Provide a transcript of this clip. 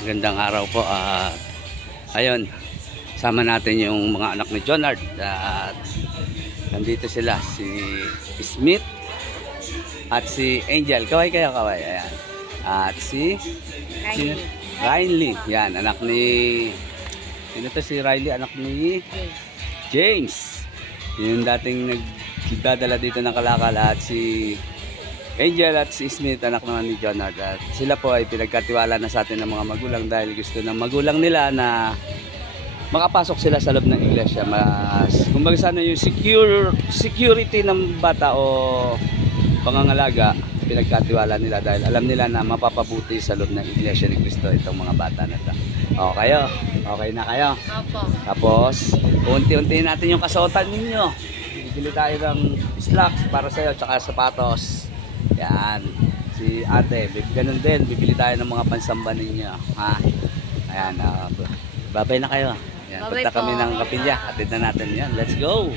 Magandang araw po. Ayun, sama natin yung mga anak ni Jonard. At nandito sila, si Smith at si Angel. Kaway kayo, kaway. Ayan. At si Riley. Yan, anak ni... Sino to si Riley? Anak ni James. Yung dating nagdadala dito ng kalakal. At si Angel at si Smith, anak naman ni Jonard. At sila po ay pinagkatiwala na sa atin ng mga magulang dahil gusto ng magulang nila na makapasok sila sa loob ng iglesia. Kumbaga sana yung security ng bata o pangangalaga, pinagkatiwala nila dahil alam nila na mapapabuti sa loob ng iglesia ni Cristo itong mga bata na ito. Okay kayo? Okay na kayo? Opo. Tapos, unti-unti natin yung kasuotan ninyo. Bibili tayo ng slacks para sa iyo, tsaka sapatos. Yan. Si ate, ganun din. Bibili tayo ng mga pansamba ninyo. Ha? Ayan. Babay na kayo. Yan. Punta kami ng kapilya. Atid na natin yan. Let's go!